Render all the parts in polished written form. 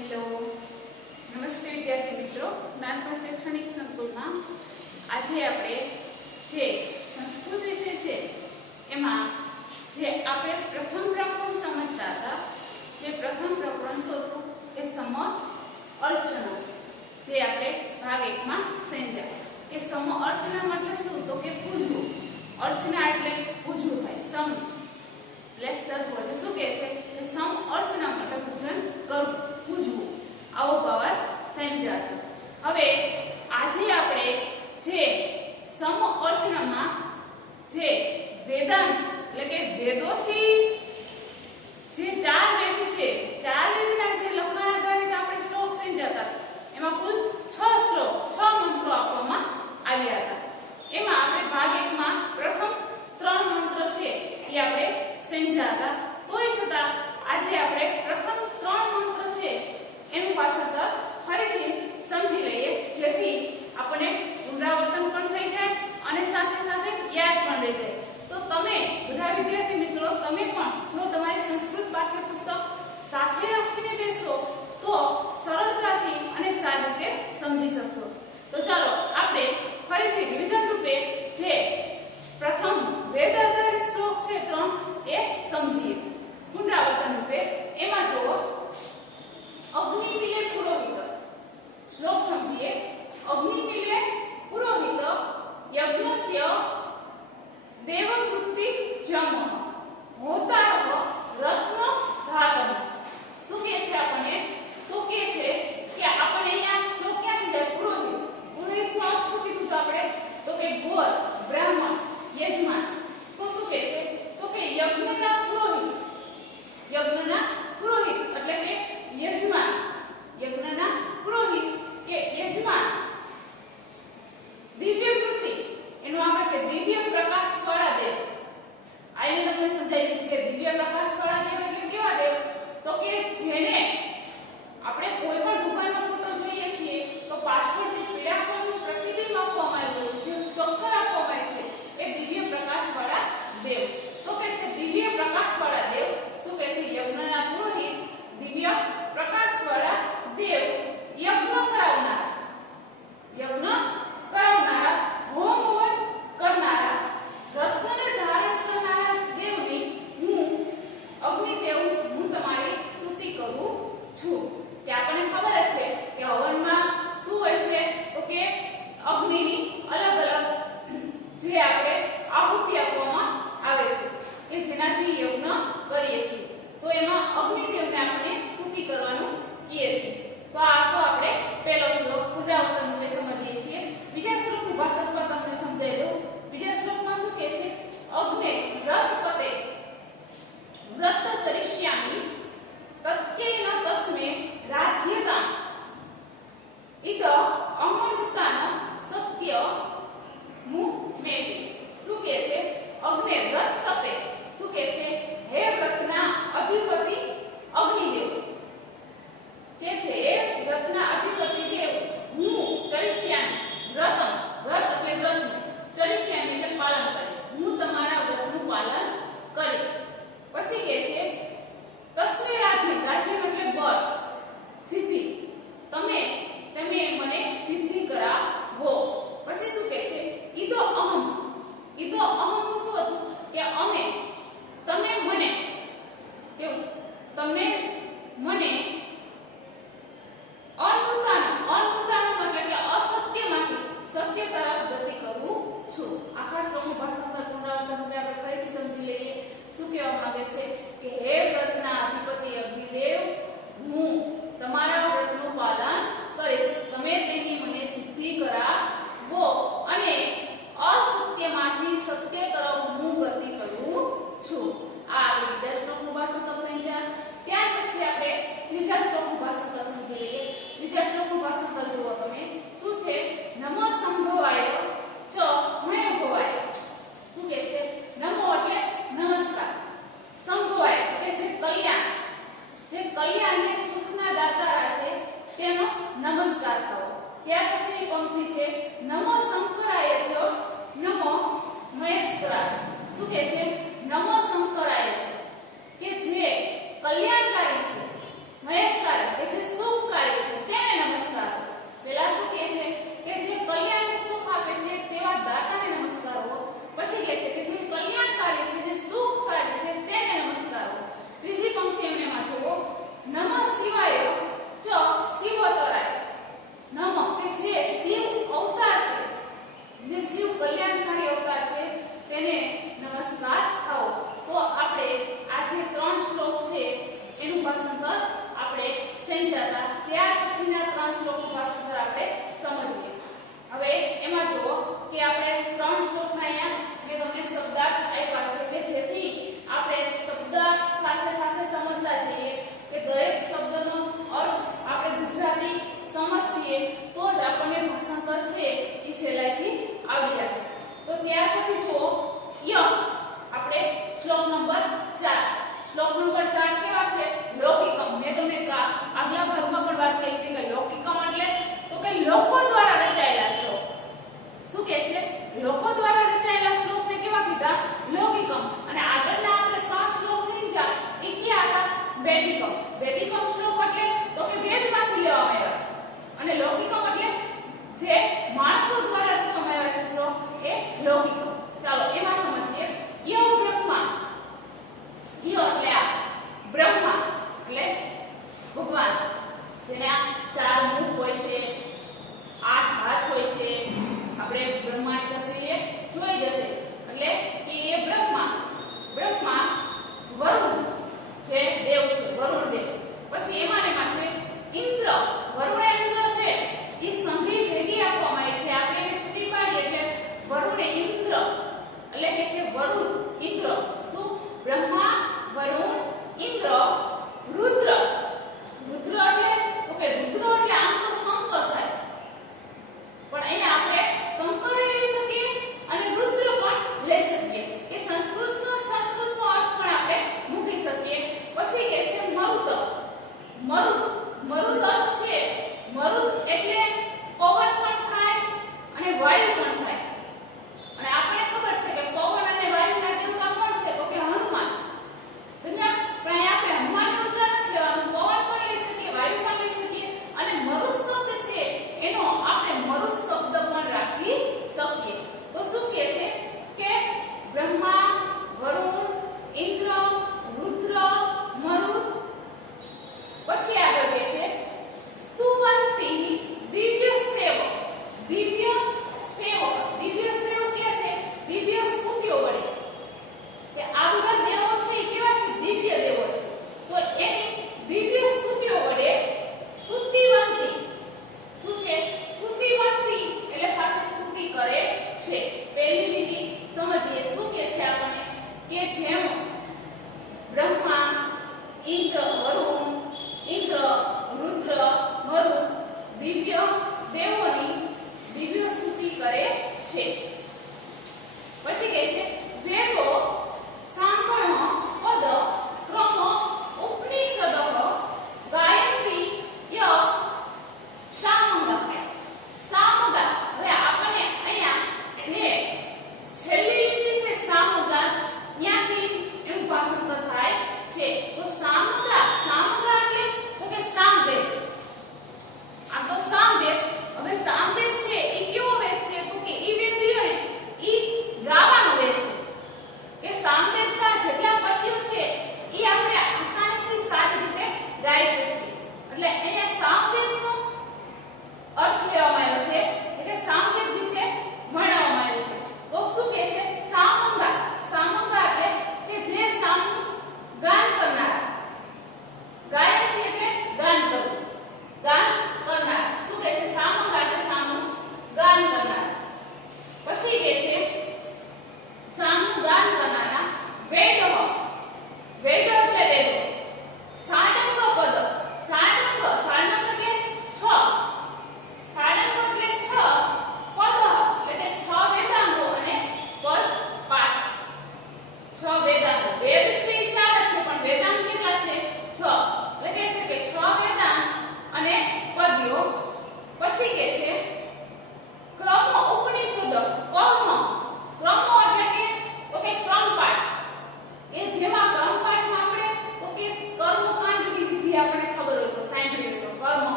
Hello नमस्ते विद्यार्थी मित्रों ज्ञानपथ शैक्षणिक संकुल में आज आपणे जे संस्कृत विषय छे एमां जे आपणे प्रथम प्रकरण समजता हता जे प्रथम प्रकरण शुं हतुं के सम अर्चना जे आपणे भाग 1 में समझ्या के सम अर्चना मतलब शुं तो के पूजवुं अर्चना એટલે પૂજવું થાય સમ લેક્ચર બોલે શું કહે છે કે સમ અર્ચના માટે પૂજન કરવું પૂજવું આવો ભાવ સમજાતો હવે આજે આપણે જે સમ અર્ચનામાં જે વેદાંત એટલે કે વેદોથી જે ચાર વેદ છે ચાર વેદના જે લખાણ આધારિત આપણે શ્લોક સમજાતા એમાં કુલ 6 શ્લોક 6 મંત્રો આપવામાં આવ્યા હતા એમાં આપણે ભાગ 1 માં પ્રથમ 3 મંત્ર છે એ આપણે સમજાતા તોય છતાં આજે આપણે પ્રથમ 3 મંત્ર છે એનું ભાષાંતર ફરીથી સમજી લઈએ જેથી આપણે પુનરાવર્તન પણ થઈ જાય અને સાથે સાથે યાદ પણ રહી જાય તો તમે બધા વિદ્યાર્થી મિત્રો તમે પણ જો તમારી સંસ્કૃત પાઠ્યપુસ્તક સાથે રાખીને બેસો તો સરળતાથી અને સારી રીતે સમજી શકશો તો ચાલો આપણે ફરીથી રિવિઝન રૂપે જે પ્રથમ વેદ આધારિત શ્લોક છે 3 એ સમજીએ પુનરાવર્તન રૂપે એમાં જો અગ્નિ મિલે પુરોહિત શ્લોક સમજીએ અગ્નિ મિલે પુરોહિત યજ્ઞસ્ય દેવવૃત્તિ જમ હોતારઃ રત્ન ધાતમ શું કહે છે આપણને તો કહે છે કે આપણે અહીંયા શ્લોક ક્યાંથી જાય પુરોહિત પુરોહિતનો અર્થ શું કીધું તો આપણે તો કે ગોર બ્રાહ્મણ યજમાન તો શું કહે છે તો કે યજ્ઞના પુરોહિત એટલે કે યજમાન યજ્ઞના પુરોહિત કે યજમાન દિવ્ય વૃત્તિ એનું આપણે કે દિવ્ય પ્રકાશ વાળા દેવ આઈને તમને સમજાઈ દીધું કે દિવ્ય પ્રકાશ વાળા દેવ એટલે કેવા દેવ તો કે જેને આપણે કોઈ પણ ભગવાનનો ફોટો જોઈએ છીએ તો પાછળ જે પીળા કલરનું પ્રતિબિંબ આપવામાં આવ્યું છે જે ચોક્કર આપવામાં આવ્યું છે એ દિવ્ય પ્રકાશ વાળા દેવ તો કે છે દિવ્ય પ્રકાશ વાળા દેવ શું કહે છે યજ્ઞના પુરોહિત દિવ્ય પ્રકાશ વાળા દેવ યજ્ઞ કરાવનારા હોમ હવન કરનારા રત્નને ધારણ કરનારા દેવની હું અગ્નિદેવ હું તમારી સ્તુતિ કરું છું કે આપણને ખબર છે કે હવનમાં શું હોય છે તો કે અગ્નિની અલગ અલગ જે આપણે આહુતિ આપવામાં આવે છે કે જેનાથી યજ્ઞ કરીએ છીએ તો એમાં અગ્નિદેવને આપણે સ્તુતિ કરવાનું કહીએ છીએ તો આ તો આપણે પહેલો શ્લોક પુનરાવર્તન રૂપે સમજીએ છીએ બીજા શ્લોકનું ભાષાંતર તમને સમજાવી દઉં બીજા શ્લોકમાં શું કહે છે અગ્ને વ્રત પતે વ્રત ચરિષ્યામિ તત્કેન તસ્મે રાધ્યતામ ઇદ અમૃતાન સત્ય મુ મેવી શું કહે છે અગ્ને વ્રત તપે શું કહે છે હે વ્રતના અધિપતિ અગ્નિદેવ કે છે હે વ્રતના અધિપતિ દેવ હું ચરિષ્યામિ વ્રત એટલે વ્રતનું ચરિષ્યામિ એટલે પાલન કરીશ હું તમારા વ્રતનું પાલન કરીશ પછી કહે છે તસ્મે રાધ્ય એટલે બળ સિદ્ધિ તમે મને સિદ્ધિ કરાવો પછી શું કહે છે ઈદો અહમ શું હતું કે અમે તમે મને કેવું તમને મને અનૃતાનો એટલે કે અસત્યમાંથી સત્ય તરફ ગતિ કરું છું આખા શ્લોકનું ભાષાંતર પુનરાવર્તન રૂપે આપણે ફરીથી સમજી લઈએ શું કહેવા માંગે છે કે હે વ્રતના અધિપતિ અગ્નિદેવ હું તમારા વ્રતનું પાલન કરીશ તમે તેની મને સિદ્ધિ કરાવો અને અસત્યમાંથી સત્ય તરફ હું ગતિ કરું છું આ બીજા શ્લોકનું ભાષાંતર સમજ્યા ત્યાર પછી આપણે ત્રીજા શ્લોકનું ભાષાંતર સમજી લઈએ ત્રીજા શ્લોકનું ભાષાંતર જુઓ તમે શું છે નમઃ સંભવાય ચ મય ભવાય શું કહે છે નમો એટલે નમસ્કાર સંભવાય એટલે જે કલ્યાણને સુખના કયો એટલે આ બ્રહ્મા એટલે ભગવાન, જેના 4 મુખ હોય છે, 8 હાથ હોય છે. આપણે બ્રહ્માની તસવીર જોઈ જશે એટલે કે એ બ્રહ્મા. બ્રહ્મા વરુણ જે દેવ છે, વરુણ દેવ. પછી એમાં ને એમાં છે ઇન્દ્ર. વરુણ અને ઇન્દ્ર છે એ સંધિ ભેગી આપવામાં આવી છે, આપણે એને છૂટી પાડીએ એટલે વરુણ એ ઇન્દ્ર એટલે કે છે વરુણ ઇન્દ્ર. શું? બ્રહ્મા, વરુણ, ઇન્દ્ર, રુદ્ર. રુદ્ર એટલે તો કે રુદ્ર એટલે આમ તો શંકર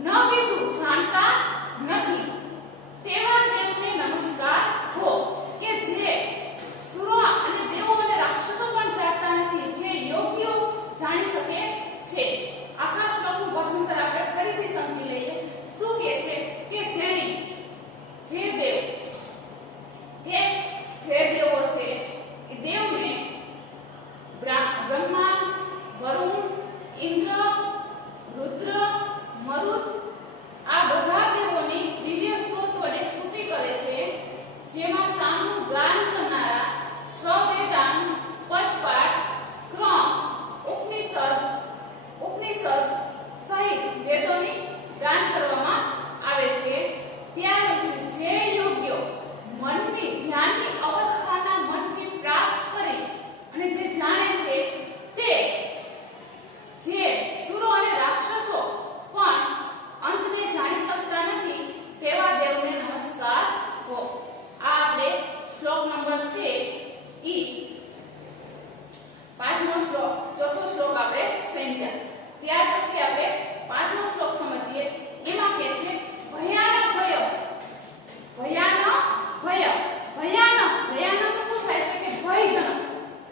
ન વિદું જાણતા નથી તેવા દેવને નમસ્કાર હો કે જે સુરો અને દેવો અને રાક્ષસો પણ જાણતા નથી જે યોગ્ય જાણી શકે છે આખા શ્લોકનું ભાષાંતર આપણે ફરીથી સમજી લઈએ શું કહે છે કે જેની જે દેવ કે જે દેવો છે એ દેવને બ્રહ્મા વરુણ ઇન્દ્ર રુદ્ર મરુત આ બધા દેવોની દિવ્ય સ્ત્રોત વડે સ્તુતિ કરે છે જેમાં સામનું ગાન કરનારા 6 વેદાંત પદપાઠ ક્રમ ઉપનિષદ સહિત વેદોની ગાન કરવામાં આવે છે ત્યાર પછી જે યોગ્ય મનની ધ્યાનની અવસ્થાના મનથી પ્રાપ્ત કરી અને જે જાણે છે તે જે સુરો અને રાક્ષસો પણ અંતને જાણી શકતા નથી તેવા દેવને નમસ્કાર હો આ આપણે શ્લોક નંબર છે ઈ પાંચમો શ્લોક ચોથો શ્લોક આપણે સમજ્યા ત્યાર પછી આપણે પાંચમો શ્લોક સમજીએ એમાં કહે છે ભયાનક ભય ભયાનક ભય ભયાનક શું થાય છે કે ભયજનક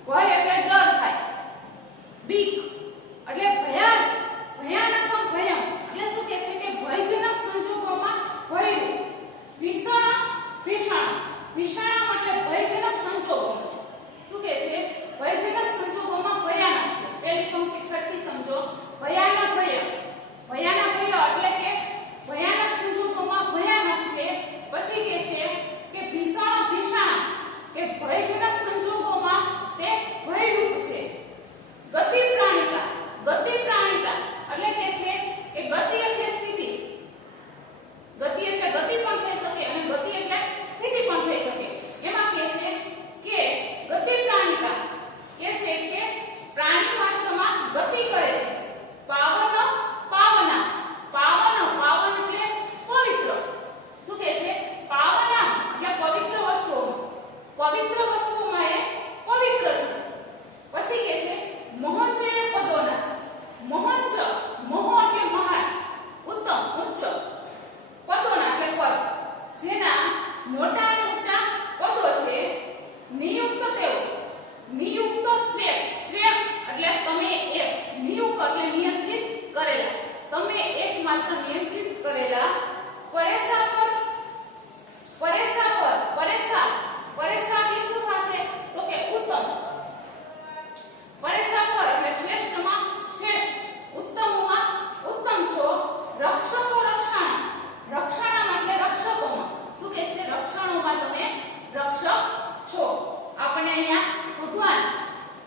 ભય એટલે ડર થાય બીક એટલે ભયાનક ભયમ એટલે શું કહે છે કે ભયજનક સંજોગોમાં ભયરૂપ ભીષણ એટલે ભયજનક સંજોગો શું કહે છે ભયજનક સંજોગોમાં ભયાનક છે પહેલી પંક્તિ ફરીથી સમજો ભયાનક ભય એટલે કે ભયાનક સંજોગોમાં ભયાનક છે પછી કહે છે કે ભીષણ કે ભયજનક સંજોગોમાં તે ભયરૂપ છે ગતિ પ્રાણિતા એટલે કે છે કે ગતિ એટલે સ્થિતિ ગતિ એટલે ગતિ પણ થઈ શકે અને ગતિ એટલે સ્થિતિ પણ થઈ શકે એમાં કહે છે કે ગતિ પ્રાણિતા કે છે કે પ્રાણી માત્રમાં ગતિ કરે છે પાવન એટલે પવિત્ર શું કહે છે પાવન એટલે પવિત્ર વસ્તુઓમાં એ પવિત્ર છે પછી કહે છે મોહંચે પદોના મોહ એટલે મહાન ઉત્તમ ઉચ્ચ પદોના એટલે પદ જેના મોટા અને ઊંચા પદો છે નિયુક્ત તેઓ નિયુક્ત ત્રેક એટલે તમે એક નિયુક્ત એટલે નિયંત્રિત કરેલા તમે એકમાત્ર નિયંત્રિત કરેલા પરેશા એટલે શું થશે તો કે ઉત્તમ પરેશા પર એટલે શ્રેષ્ઠમાં શ્રેષ્ઠ ઉત્તમમાં ઉત્તમ છો રક્ષકો રક્ષણ એટલે રક્ષકોમાં શું કે છે રક્ષણોમાં તમે રક્ષક છો આપણે અહીંયા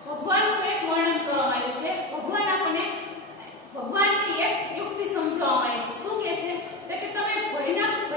ભગવાનનું એક વર્ણન કરવામાં આવ્યું છે ભગવાનની એક યુક્તિ સમજાવવામાં આવી છે શું કે છે કે તમે ભયાનક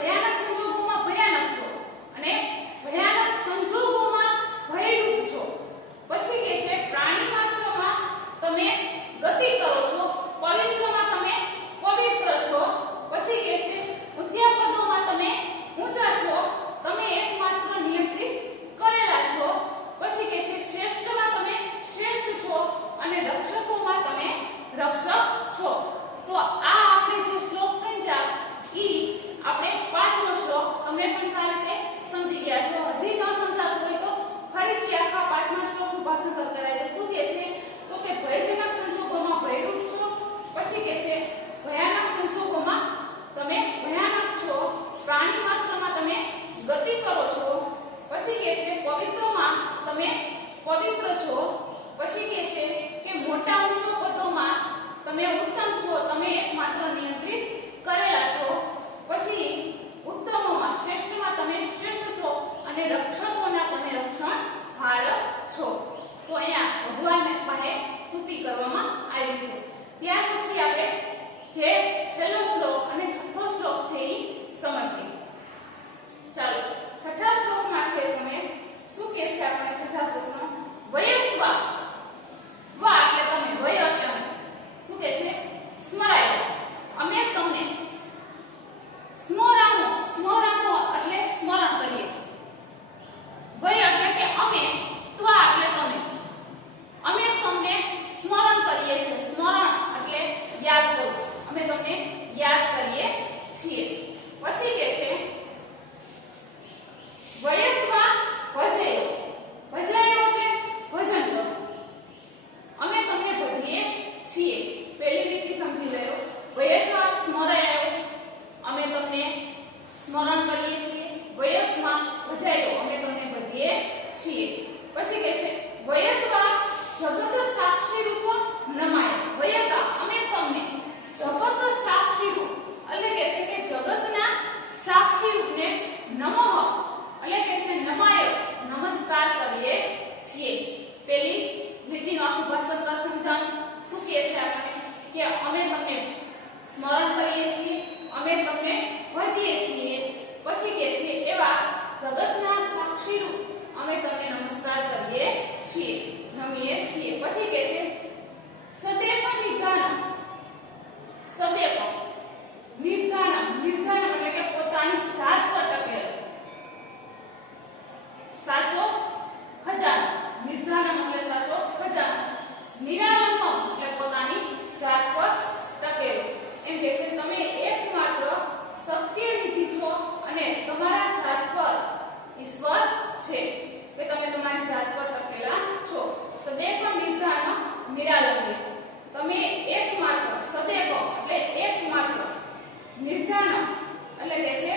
એટલે કે છે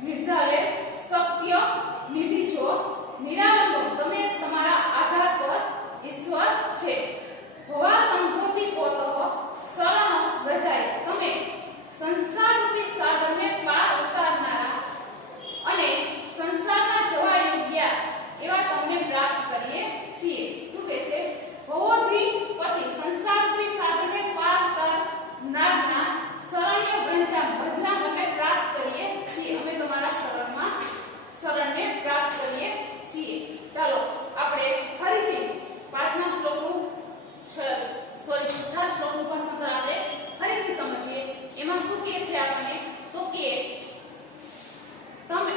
નિર્ધારે સત્ય નિધિ છો નિરાલંબો તમે તમારા આધાર પર ઈશ્વર છે ભવા સંભૂતિ પોતો શરણ રજાય તમે સંસારરૂપી સાગરને પાર ઉતારનારા અને સંસારમાં જવા યોગ્ય એવા તમને પ્રાપ્ત કરીએ છીએ શું કહે છે ભવોધિ પતિ સંસારરૂપી સાગરને પાર ઉતારનારના શરણ્ય ભજના અમે પ્રાપ્ત કરીએ છીએ અમે તમારા શરણને પ્રાપ્ત કરીએ છીએ ચાલો આપણે ફરીથી પાંચમા શ્લોકનું ચોથા શ્લોકનું ભાષાંતર આપણે ફરીથી સમજીએ એમાં શું કહે છે આપણને તો કે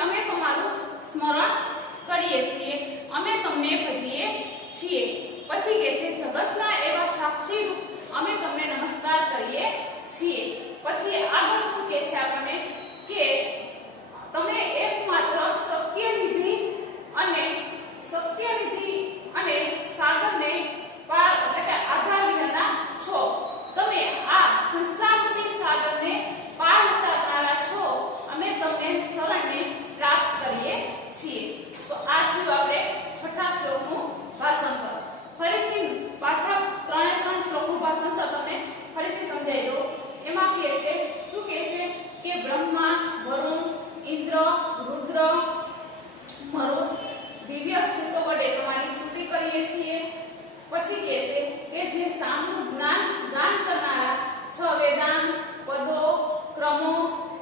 અમે તમારું સ્મરણ કરીએ છીએ અમે તમને ભજીએ છીએ પછી કહે છે જગતના એવા સાક્ષી રૂપ અમે તમને નમસ્કાર કરીએ છીએ પછી આગળ શું કહે છે આપણને કે તમે એકમાત્ર સત્યનિધિ અને સાગરને પાર એટલે કે આધાર વિના છો તમે આ સંસારની સાગરને પાર ઉતારનારા છો અમે તમને શરણને પ્રાપ્ત કરીએ છીએ તો આ થયું આપણે છઠ્ઠા શ્લોકનું ભાષાંતર ફરીથી પાછા ત્રણ શ્લોકનું ભાષાંતર તમને ફરીથી સમજાવી દો એમાં કહે છે શું કહે છે કે બ્રહ્મા વરુણ ઇન્દ્ર રુદ્ર મરુત દિવ્ય અસ્તિત્વ વડે તમારી સ્તુતિ કરીએ છીએ પછી કહે છે કે જે સામનું ગાન કરનારા છ વેદાંત પદો ક્રમો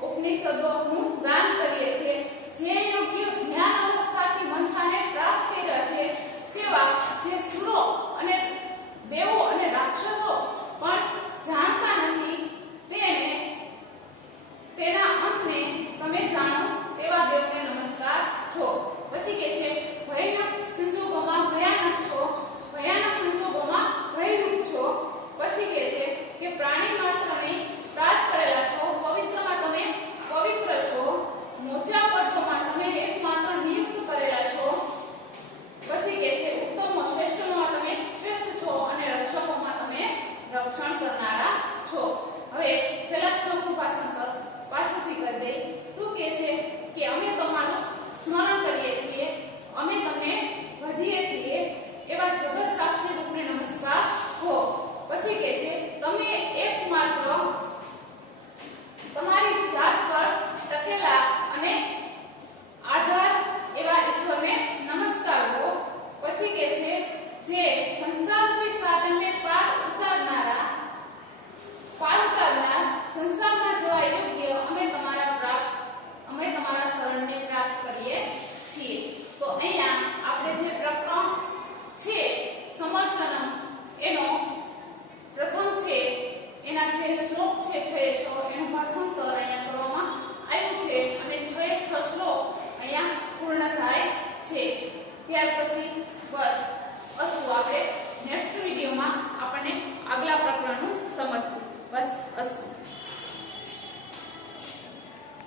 ઉપનિષદોનું ગાન કરીએ છીએ જે યોગ્ય ધ્યાન અવસ્થાથી મનસાને પ્રાપ્ત કર્યા છે તેવા જે સુરો અને દેવો અને રાક્ષસો પણ જાણતા નથી તેના અંતને તમે જાણો તેવા દેવને નમસ્કાર છો પછી કહે છે